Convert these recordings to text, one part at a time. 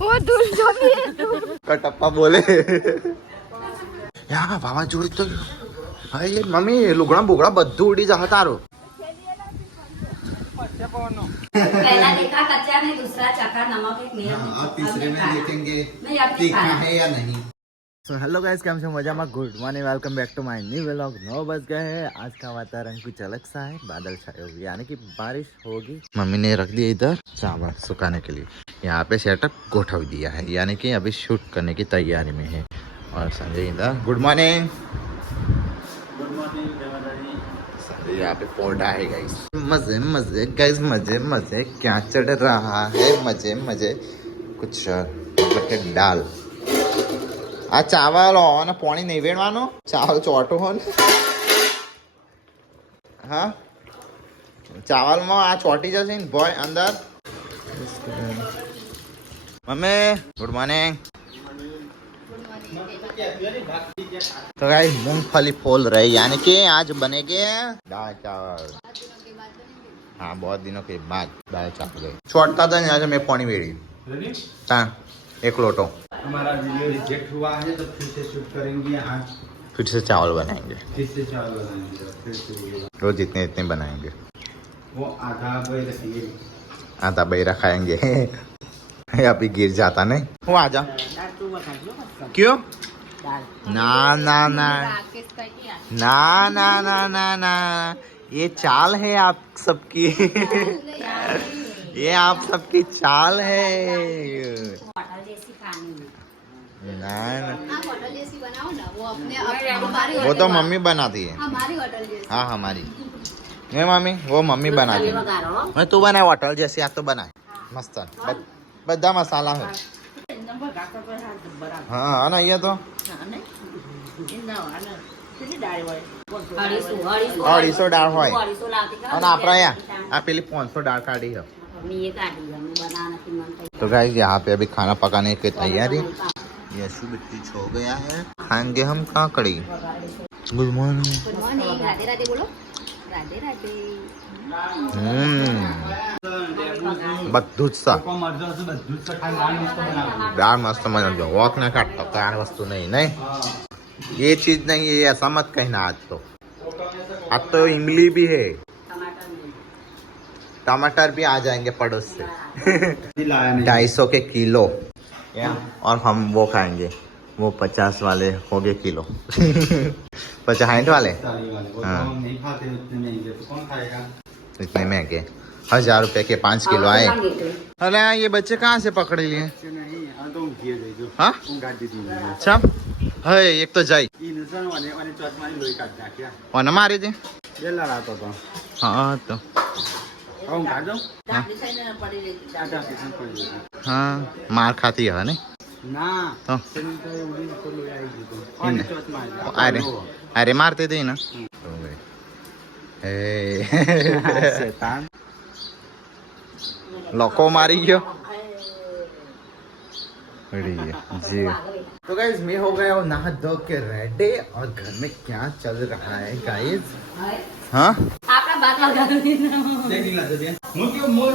वो दूर जो भी है कटप्पा बोले યા વાવાઝોડું તો હા એ મમ્મી લુગડા બુગડા બધું ઉડી જા તારો पहला देखा कच्चा में दूसरा चखा नमक एक मेल अब तीसरे में देखेंगे नहीं अब तीखा है या नहीं। सो हेलो गाइस કેમ છો મજામાં good morning welcome back to my new vlog 9 बज गए हैं। आज का वातावरण कुछ अलग सा है, बादल छाए हुए यानी कि बारिश होगी। मम्मी ने रख दिया इधर चावल सुखाने के लिए, यहाँ पे सेटअप गोठव दिया है यानी कि अभी शूट करने की तैयारी में है। और संजय इधर गुड मॉर्निंग यहाँ पे पौधा है गाइस। मजे मजे गाइस मजे मजे क्या चढ़ रहा है मजे मजे कुछ मतलब के दाल आ चावल हो ने पानी नहीं वेणवानो चावल ચોટો हो ने हाँ चावल में आ ચોટી जैसे बॉय अंदर। Mummy good morning. तो गाइस मूंगफली फोल रही यानी कि आज बनेगे दाल चावल। हाँ बहुत दिनों के बाद दाल चावल छोड़ता था यहाँ से मैं पानी वेड़ी हाँ एक लोटो। हमारा वीडियो रिजेक्ट हुआ है तो फिर से शूट करेंगे आज, फिर से चावल बनाएंगे, फिर से चावल बनाएंगे, फिर से रोज इतने इतने बनाएंगे। वो आधा बोल रखेंगे, आधा बैरा खाएंगे अभी गिर जाता नहीं वो आजा क्यों ना ना ना ना ना ना ना ना ये चाल है आप सबकी ये आप सबकी चाल है ना ना होटल जैसी बनाओ ना वो अपने हमारी वो तो मम्मी बनाती है। हमारी होटल जैसी। हाँ हमारी नहीं मम्मी वो मम्मी बनाती है। मैं तू बनाए होटल जैसी आप तो बनाए मस्त બધા મસાલા है। हाँ ना ये तो 250 દાળ હોય અને આપણે આ પેલી 500 દાળ કાઢી है। तो गाइस यहाँ पे अभी खाना पकाने की तैयारी यशु बिट्टी हो गया है, खाएंगे हम काकड़ी। गुड मॉर्निंग राधे राधे बोलो राधे राधे। બધું જ સા मर्जी से બધું જ ખાઈ દાળ મસ્ત બનાવી। दाल मस्त बना दो वॉक ना काटता कार वस्तु नहीं नहीं ये चीज नहीं है ऐसा मत कहना। आज तो इमली भी है, टमाटर भी आ जाएंगे पड़ोस से 250 के किलो और हम वो खाएंगे वो 50 वाले हो गए किलो 50 वाले हाँ नहीं खाते उतने महंगे तो कौन खाएगा। इतने महंगे 1000 रुपए के 5 किलो आए। अरे ये बच्चे कहाँ से पकड़ लिए नहीं तो ઊંઘીએ જઈજો हाँ ઊંઘાડી દીધી अच्छा है एक तो जाई ઇનસન અને ચોથમાની લોહી કાઢ નાખ્યા और न मारे थे એ લડાતો તો हाँ तो હું કાઢો આટા પીસન પડી ગયું हाँ मार खाती है नहीं ના તો તેની તો ઉડી તો લોહી આવી ગયું અને ચોથમાં अरे अरे मारते थे ना શેતાન लोको मारी गयो जी। तो गाइस मैं हो गया और नहा धो के रेडी और घर में क्या चल रहा है गाइस। हाँ આપણા ભાત વગાડો દેખી લાજો દે હું કે મોલ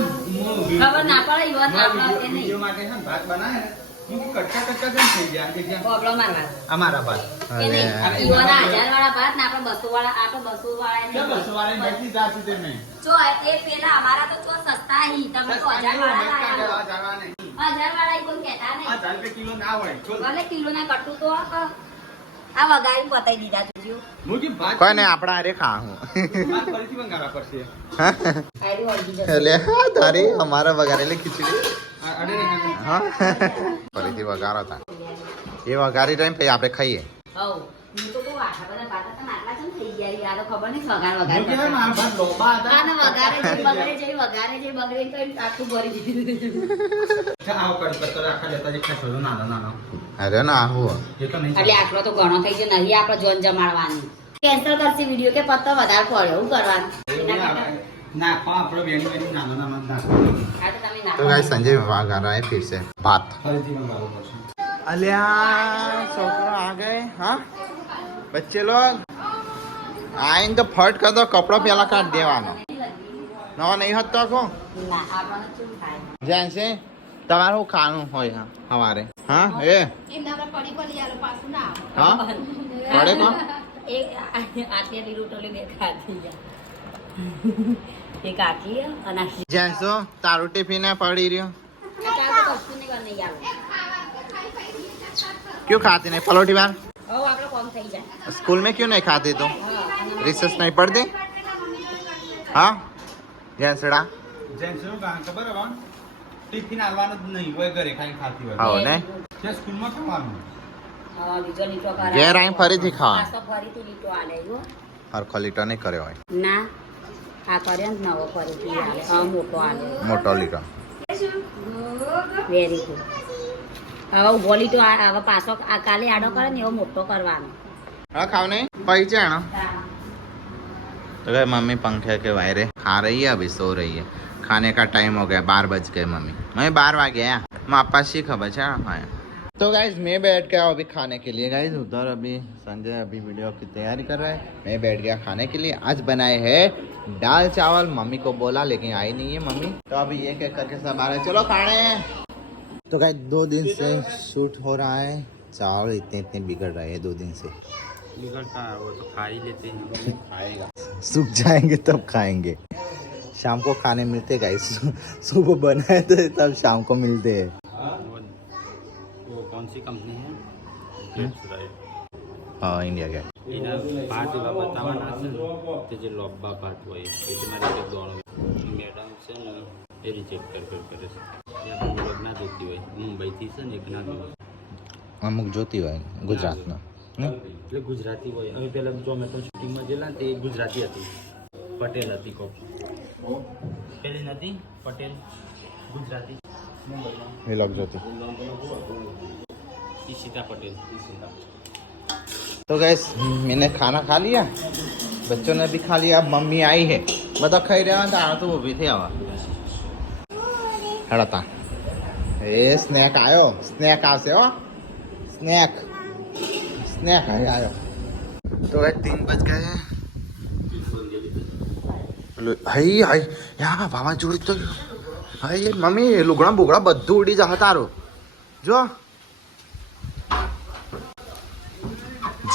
ખબર ના પડે ઈવન આપણે એ નહીં વિડિયો માટે છે ભાત બનાવે ને હું કે કટકા કટકા કેમ થઈ ગયા કે જ્યાં પ્રોબ્લેમ મારવા અમારા ભાત એ નહીં ઈવન 1000 વાળા ભાત ને આપણે 200 વાળા આપણે 200 વાળા કે બસ વાળે બેઠી જાતી તે મેં જો એ પેલા અમારા તો ચો સસ્તા હી તમે તો 1000 વાળા લાયા 1000 નહીં 1000 વાળા કોઈ કહેતા નહીં 1000 રૂપિયા કિલો ના હોય ભલે કિલો ના કટું તો આ વગાડી બતાઈ દીધા તુજો હું કે ભાત कोई नहीं अपना अरे खा हूँ ભાત ફરીથી મંગાવવા પડશે આયરી વળગી જશે चले हाँ तारी हमारा वगारेले खिचड़ी અડે રે हाँ फरीથી वगारा था ये वगारी टाइम पे આપણે ખાઈએ। હઉ હું તો કહું આટલા બધા ભાત હતા આટલા કેમ થઈ ગયા યાર તો ખબર નહીં વગાર હું કે વગાર મારા ભાત લોબા હતા આને વગારે જઈ બગડે તો આખું ભરી દીધું આવો કટ કટ આખા લેતા જે ખાશો નાનો નાનો अरे ना हो એ તો નહીં એટલે આટલો તો ઘણો થઈ ગયો નહીં આપણે જોન જમાડવાની કેન્સલ કરશે વિડિયો કે પત્તો વધારે પડ્યો હું કરવાનું એના કરતાં ના પા આપણો બેની બેની નાનો નાનો ના આ તો તમે तो गाइस संजय वगा रहा है फिर से भात। ફરીથી મંગાવવો પડશે अलिया छोकरा आ गए हाँ बच्चे लोग आएंगे तो फट कर दो कपड़ा पहला काट देवानो नवा नहीं होता को ના આપણને શું થાય जैसे તમારું ખાનું હોય હા સવારે હા એ હા પડે કો આટલી રોટલી બે ખાધી એક આટલી અને જેસો તારું ટિફિન પડી રહ્યો क्यों खाती नहीं पलोठी बार स्कूल में क्यों नहीं खाती तुम रिसेस नहीं पढ़ती हाँ जैसड़ा જેન્ટ્સ નું કામ ખબર હવે ટિફિન આલવાનું જ નહીં હોય ઘરે ખાઈને ખાતી હોય आओ ने તે સ્કૂલમાં ખાવાનું બીજો લીટો કરાય ઘેર આવીને ફરીથી ખાવા પાછો ફરીથી લીટો આલે હો હરખો લીટો નહીં કર્યો હોય ના આ કર્યો ને નવો ફરીથી આલે મોટો આલે મોટો લીટો વેરી ગુડ હવે ઉભો લીટો હવે પાછો કાલે આડો કરે ને એવો મોટો કરવાનો हाँ खाओ नहीं पहचान तो गए मम्मी पंखे के वायरे खा रही है अभी सो रही है खाने का टाइम हो गया 12 बज गए मम्मी मैं 12 वागे आया मैं आपा सी खबर है हाँ तो गाइज मैं बैठ गया अभी खाने के लिए गाइज उधर अभी संजय अभी वीडियो की तैयारी कर रहा है मैं बैठ गया खाने के लिए आज बनाए हैं दाल चावल मम्मी को बोला लेकिन आई नहीं है मम्मी तो अभी एक एक करके सब आ रहे चलो खाने तो गाइज 2 दिन से शूट हो रहा है चावल इतने इतने बिगड़ रहे हैं 2 दिन से बिगड़ता है वो तो खा ही लेते हैं खाएगा सूख जाएंगे तब खाएंगे शाम को खाने मिलते गाइस सुबह बनाए थे तब शाम को मिलते हैं वो कौन सी कंपनी है हाँ इंडिया गए એના પાર્ટ એવા બતાવવાના છે ને તે જે લોબ્બા પાર્ટ હોય એ તમારે એક દોડો મેડમ છે ને એ રિજેક્ટ કરે છે એ આપણે લોગ ના જોતી હોય મુંબઈથી છે ને એક ના જોવે અમુક જોતી હોય ગુજરાતમાં એટલે ગુજરાતી હોય હવે પહેલાં ઝોમેટો શૂટિંગમાં ગયેલા ને તે ગુજરાતી હતી પટેલ હતી કોક પેલી નથી પટેલ ગુજરાતી મુંબઈમાં ये लोग जोती ઈશિતા પટેલ ઈશિતા तो गैस मैंने खाना खा लिया बच्चों ने भी खा लिया अब मम्मी आई है बता खाई रहा था तो वो भी थे आवा हड़ता ए स्नैक आयो स्नैक आवसे हो स्नैक स्नैक आयो तो गैस 3 बज गए हैं हाई हाई यहाँ भावा जोड़ी तो हाई मम्मी लुगड़ा बुगड़ा बद्धू उड़ी जा तारो जो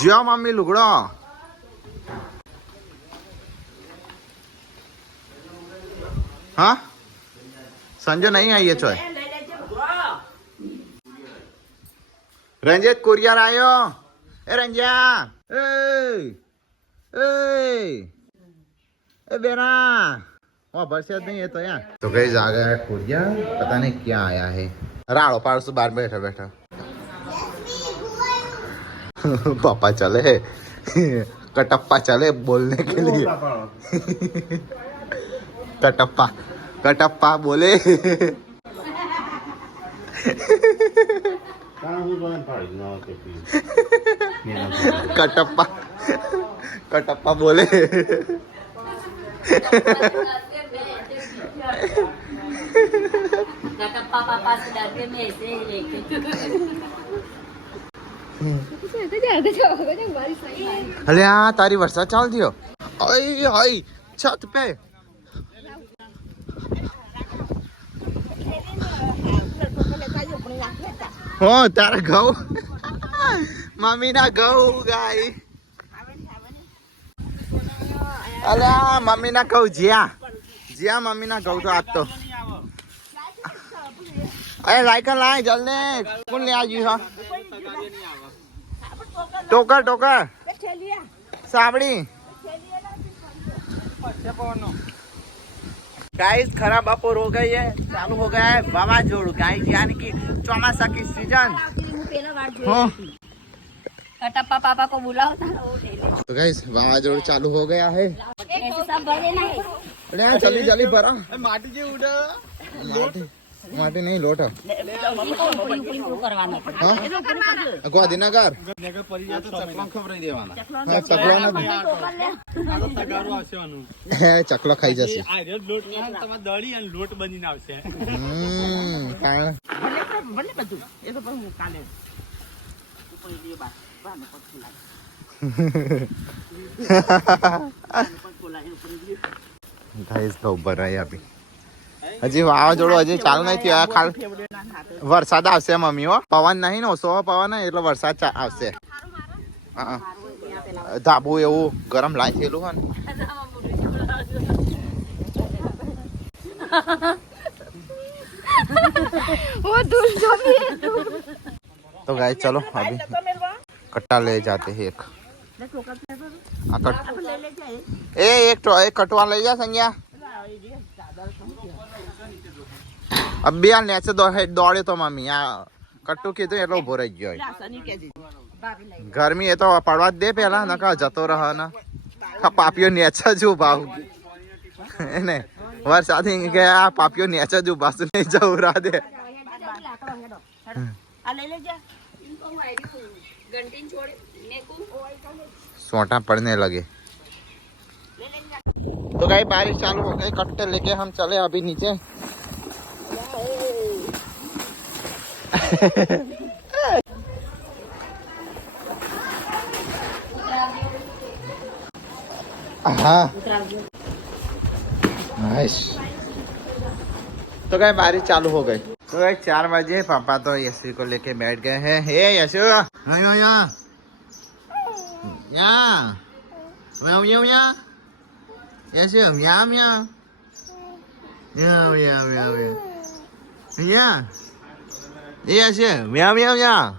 जिया मम्मी लुगड़ा हाँ संजय नहीं आई है चोय रंजित कुरियर आयो ए रंजिया ए बेरा वहाँ बरसात नहीं है तो यार तो गई आ गया है कुरियर पता नहीं क्या आया है राड़ो पारसू बाहर बैठा बैठा पापा चले कटप्पा चले बोलने के लिए कटप्पा कटप्पा बोले कटप्पा कटप्पा बोले कटप्पा पापा से डर के मैं ऐसे ही लेके अरे हाँ तारी वर्षा चाल दियो आई आई छत पे हो तारा घऊ मम्मी ना घऊ गाई अरे मम्मी ना कहू जिया जिया मम्मी ना कहू तो आप तो अरे लाइकन लाए जल्दी कौन ले आजी हाँ टोकर टोकर साबड़ी गाइस खराब बपोर हो गई है चालू हो गया है वावाझोड़ गाइस यानी कि चौमासा की सीजन कटप्पा पापा को बुलाओ तो गाइस वावाझोड़ चालू हो गया है सब भर देना है अरे जल्दी जल्दी भरा માટી જે ઉડે माटी नहीं लोट करवाना हाँ गांधीनगर નગર પડી જાય તો ચકલા ખવડાવી દેવાના हाँ चकलो આ તો તગારો આવશે આનું चकलो खाई जैसे આ રે લોટ તમારે દળી અને લોટ બનીને આવશે कारण ભલે બધું એ તો પણ હું કાલે ઉપર દે બા બાને પર ખોલાય गाइस तो ऊपर रहे अभी हजी वावाझोड़ो हजी चालू नहीं थी खाल વરસાદ આવશે મમ્મી હો. પવન નહીં ને ઓછો પવન એટલે વરસાદ આવશે. હા ધાબુ એવું ગરમ લાઈ થયેલું હોય ને. तो गाइस चलो अभी कट्टा ले जाते हैं एक एक कटवा ले जा संज्ञा. अब भी यार नीचे दौड़े तो मम्मी आ कट्टू की तो एटलो उभो रही गयो. गर्मी है तो पड़वा दे पहला नका जतो रह ना पापियो नीचे जो भाव ने वरसाद गया पापियो नीचे जो बस नहीं जाऊ रहा दे. सोटा पड़ने लगे तो गाइस बारिश चालू हो गई. कट्टे लेके हम चले अभी नीचे. हाँ नाइस. तो गाइस बारिश चालू हो गई. तो गाइस 4 बजे पापा तो यशवी को लेके बैठ गए हैं. हे यशु यहाँ म्याऊ म्याऊ म्याऊ यशु म्याऊ म्याऊ म्याऊ म्याऊ म्याऊ यहाँ यशु म्याऊ म्याऊ म्याऊ.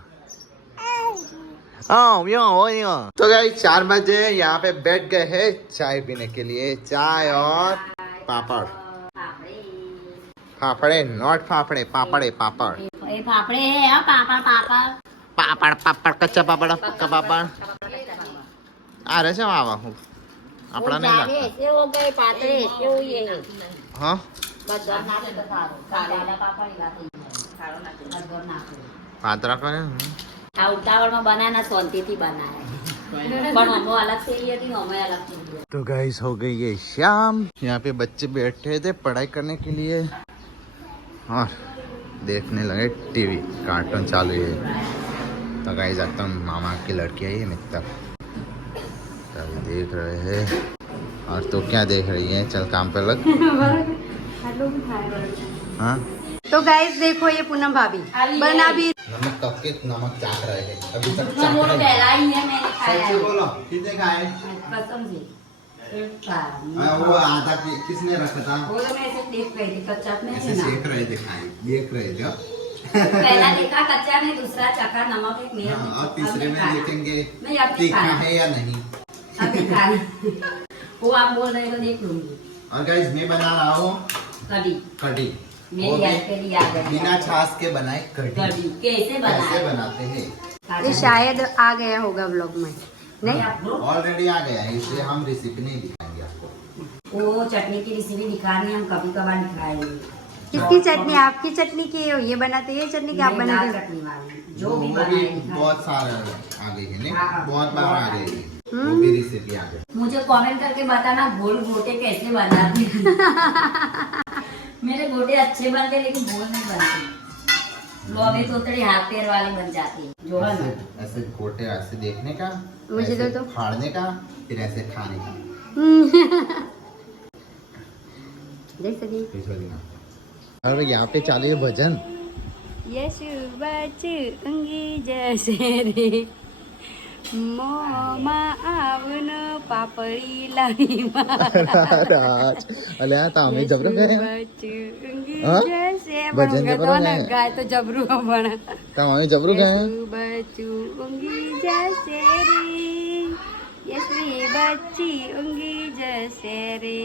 तो गाइस 4 बजे यहाँ पे बैठ गए हैं चाय पीने के लिए. चाय और पापड़. फाफड़े नॉट फाफड़े पापड़े पापड़. फाफड़े है पापड़ पापड़ पापड़ पापड़ कच्चा पापड़ पक्का पापड़ आ रहे છે આવા હું આપડા નહીં લાગતા. ऐसे हो गए पातरे ऐसे हुई है. हाँ बदर ना तो खारो खाड़ा पापड़ लाती खारो ना बदर ना પાતરા કરે. આ ઉતાવળમાં બનાના શાંતિથી બનાય પણ અમો અલગ से लिए थी अमो अलग से लिए. तो गाइस हो गई है शाम. यहाँ पे बच्चे बैठे थे पढ़ाई करने के लिए और देखने लगे टीवी. कार्टून चालू है. तो गाइस एकदम मामा की लड़की आई है मित्तर अभी देख रहे हैं. और तो क्या देख रही है. चल काम पे लग. हाँ तो गाइस देखो ये पूनम भाभी बना भी. नमक कब के नमक चाख रहे हैं अभी तक. वो पहला ही है मैंने खाया सच्ची बोलो कितने खाए. कसम से वो आधा किसने रखा था. वो तो मैं ऐसे देख रही थी कच्चा में ऐसे सेक रहे थे खाए देख रहे थे. पहला देखा कच्चा में दूसरा चखा नमक एक मेरा. और तीसरे में देखेंगे नहीं अब तीखा है या नहीं. अभी खा वो आप बोल रहे हो देख लूंगी. और गाइस मैं बना रहा हूँ कड़ी कढ़ी. मेरी याद के लिए आ गई बिना छाछ के बनाए कढ़ी कड़ी कैसे कैसे बनाए बनाते हैं. ये शायद आ गया होगा व्लॉग में नहीं. ऑलरेडी आ गया है इसलिए हम रेसिपी नहीं दिखाएंगे आपको. वो चटनी की रेसिपी दिखानी हम कभी कभार दिखाएंगे. किसकी चटनी. आपकी चटनी की ये बनाते हैं चटनी की आप नहीं, बनाते दाल हैं. चटनी वाली जो भी वो भी बनाए बहुत सारा आ गई है नहीं. हाँ, बहुत बार आ गई है. वो भी रेसिपी आ गई. मुझे कमेंट करके बताना गोल गोटे कैसे बनाते हैं. मेरे गोटे अच्छे बनते लेकिन गोल नहीं बनते. लोबे तोतड़ी हाथ पैर वाले बन जाते हैं जो है ना. ऐसे गोटे ऐसे देखने का मुझे ऐसे तो फाड़ने का फिर ऐसे खाने का. देख सके. और यहाँ पे चालू है भजन. यशु बचूंगी जैसे रे मोमा आवन पापड़ी लाई महाराज अले आता हमें जबरू गए. बचूंगी हाँ? जैसे भजन जबरू ना गए. गाय तो जबरू बना. तो हमें जबरू गए. यशु बचूंगी जैसे रे यशु बचूंगी जैसे रे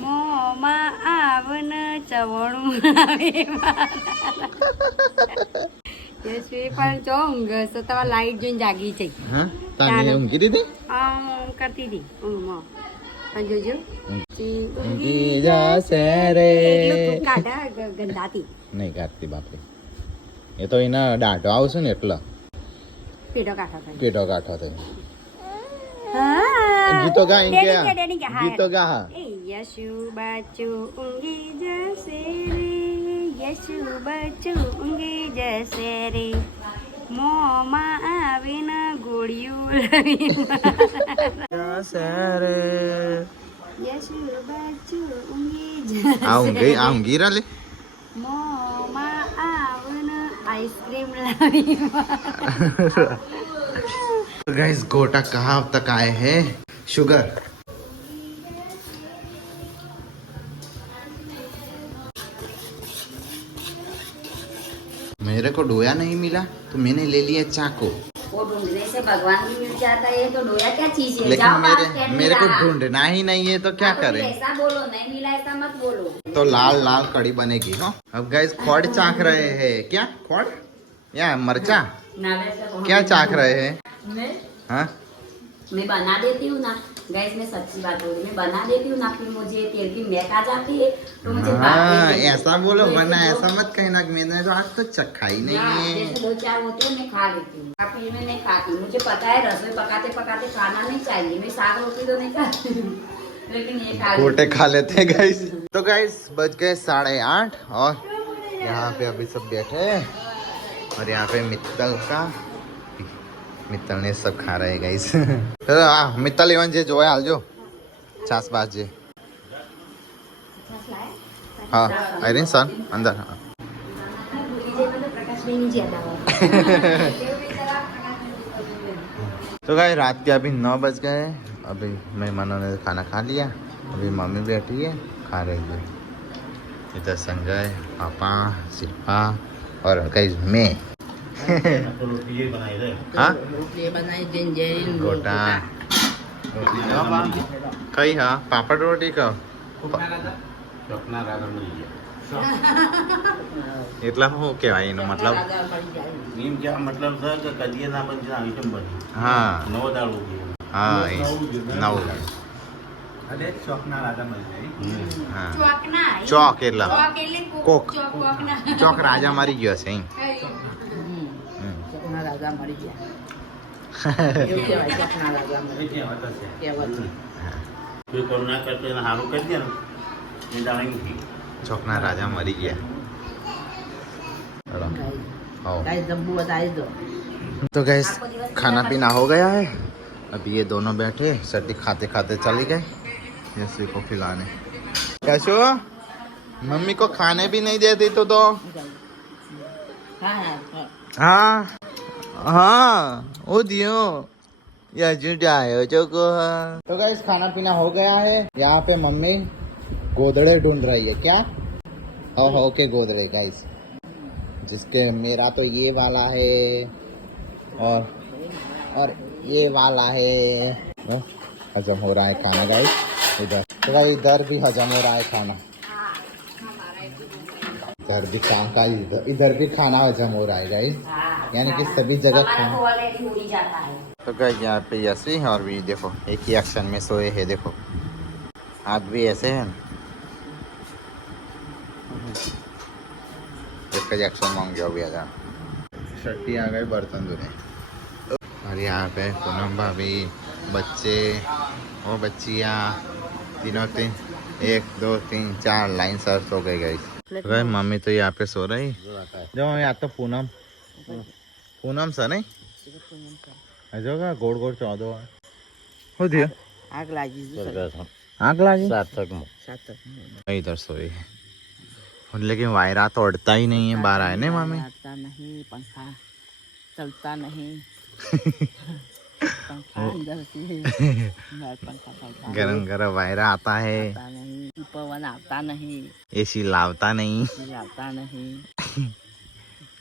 મોમાં આવન ચવણું આવે યશ્વી પણ ચોંગ તો તમારા લાઈટ જોઈને જાગી છે. हाँ ताने ઊંઘી દીધી. આમ કરતી હતી ઊંઘમાં. પણ જોજો ઊંઘી જશે રે. એટલું તું કાઢા ગંદાતી નહીં કાઢતી બાપરે. એ તો એના દાંટો આવશે ને એટલા પેટો કાઢો થાય. પેટો કાઠો થાય. હા ગીતો ગા એમ કે ડેડી કે હા ગીતો ગા. એ યશુ બચુ ઊંઘી જશે રે યશુ બચુ ઊંઘી જશે રે મોમાં આવીને ગોળિયું યશુ બચુ ઊંઘી જશે આ ઊંઘી રહ્યા લે. મોમાં आइसक्रीम लाई तो गाइस गोटा कहाँ तक आए हैं? शुगर मेरे को डोया नहीं मिला तो मैंने ले लिया चाकू। वो ढूंढने से भगवान भी मिल जाता है, तो डोया क्या चीज है? लेकिन जाओ मेरे बास्केट में मेरे को डाला। ढूंढना ही नहीं है तो क्या हाँ, तो फिर करें? ऐसा बोलो, नहीं मिला ऐसा मत बोलो। तो लाल लाल कड़ी बनेगी हो। अब गाइस खोड़ चाख रहे हैं क्या? खोड़ या मरचा क्या चाख रहे हैं? हाँ मैं बना देती हूँ ना गैस में, सच्ची बात बोली, मैं बना देती हूँ ना, फिर मुझे तेल की महक आ जाती है तो मुझे हाँ बात नहीं। ऐसा बोलो तो वरना ऐसे ऐसा मत कहना कि मैंने तो आज तो चखा ही नहीं हाँ, है। जैसे 2-4 होते हैं मैं खा लेती हूँ, फिर मैं नहीं खाती। मुझे पता है रसोई पकाते पकाते खाना नहीं चाहिए, मैं साग रोटी तो नहीं खाती लेकिन ये खा गोटे लेती खा लेते हैं गाइस। तो गाइस बज गए 8:30 और यहाँ पे अभी सब बैठे हैं और यहाँ पे मित्तल ने सब खा रहे हैं गाइस। मित्तल इवन जे जो है हाल जो छास बाज जे हाँ आयरन सन अंदर हाँ। तो गाइस रात के अभी 9 बज गए। अभी मेहमानों ने खाना खा लिया, अभी मम्मी बैठी है खा रही है। इधर संजय, पापा, शिल्पा और गाइस मैं। हाँ गोटा कई हाँ पापड़ रोटी का એટલા શું કહેવાય એનો મતલબ? मतलब सर कदिए ना बन आइटम बनी हाँ 9 दाड़ू हाँ એ નવ अरे चौकना राजा मिल गई હા ચોકના ચોક એટલે ચોક એટલે કોક. ચોકના ચોક રાજા મારી ગયો છે અહીં. ચોકના રાજા મરી ગયા હમ. એવું કહેવાય ચોકના રાજા મરી क्या होता है કહેવત છે. कोई कोरोना करते ना हारू कर दिया ना ये जानेंगे ચોકના રાજા મરી ગયા. चलो आओ। કાંઈ જમવું હોય તો આવી દો. तो गैस खाना पीना हो गया है। अभी ये दोनों बैठे सर्दी खाते खाते चली गए यशवी को खिलाने। यशु मम्मी को खाने भी नहीं देती तो હા હા हाँ हाँ वो दियो यशु जायो जो को। तो गैस खाना पीना हो गया है। यहाँ पे मम्मी गोदड़े ढूंढ रही है क्या? ओहो ओके गोदड़े गाइस, जिसके मेरा तो ये वाला है और ये वाला है। हजम हो रहा है खाना गाइस इधर। तो भाई इधर भी हजम हो रहा है खाना, इधर भी खाना, इधर भी खाना हजम हो रहा है गाइस, यानी कि सभी जगह हमारा खाना। तो ऑलरेडी हो ही जाता है। तो गाइस यहाँ पे यशवी और भी देखो एक ही एक्शन में सोए हैं। देखो हाथ भी ऐसे है, एक ही एक्शन मांग गया अभी आजा। शर्टी आ गए बर्तन धोने और यहाँ पे पूनम भाभी, बच्चे वो बच्चियाँ तीनों 1 2 3 4 लाइन सर सो गए गई। मम्मी तो यहाँ पे सो रही जो यहाँ तो पूनम पूनम सर नहीं जो का गोड़ गोड़ 14 हो दिया આગ લાગી ગયું. आग लगी सार्थक में સાતક इधर सोई है लेकिन वायरा तो उड़ता ही नहीं है बाहर आए नहीं मम्मी। आता नहीं पंखा चलता नहीं पंखा अंदर से पंखा चलता गरम गरम वायरा आता है, आता नहीं पवन आता नहीं एसी लावता नहीं। आता नहीं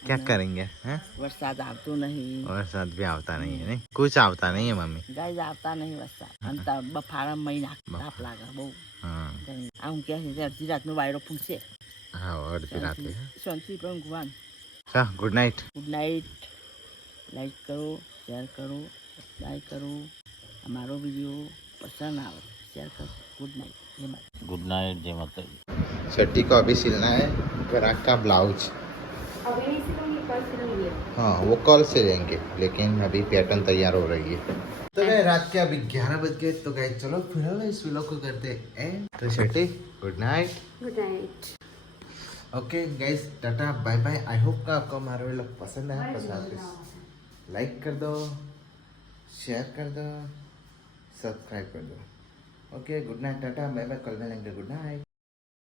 क्या करेंगे हैं? वरसाद आतो नहीं वरसाद भी आवता नहीं है नहीं कुछ आवता नहीं है मम्मी। गाय आता नहीं वरसाद अंत बफारा महीना ताप लागा બહુ हाँ આમ કે છે અડધી રાતનો વાયરો ફૂંકશે हाँ और फिर आते हैं। શાંતિ પણ ભગવાન. हाँ good night. Good night. Like કરો, શેર કરો, સબસ્ક્રાઈબ કરો. અમારો વિડીયો પસંદ આવે શેર કરો. Good night. જય માતા. गुड नाइट जय माता दी। शर्टी को अभी सिलना है फ्रॉक का ब्लाउज। हाँ वो कल से लेंगे लेकिन अभी पैटर्न तैयार हो रही है। तो गए रात के अभी 11 बज गए तो गए चलो फिर इस व्लॉग को करते हैं। तो शर्टी good night. Good night. Okay guys tata bye bye. I hope का आपको हमारा व्लॉग पसंद आया। पसंद लाइक कर दो, शेयर कर दो, सब्सक्राइब कर दो। Okay good night tata bye bye. कल मिलेंगे। Good night.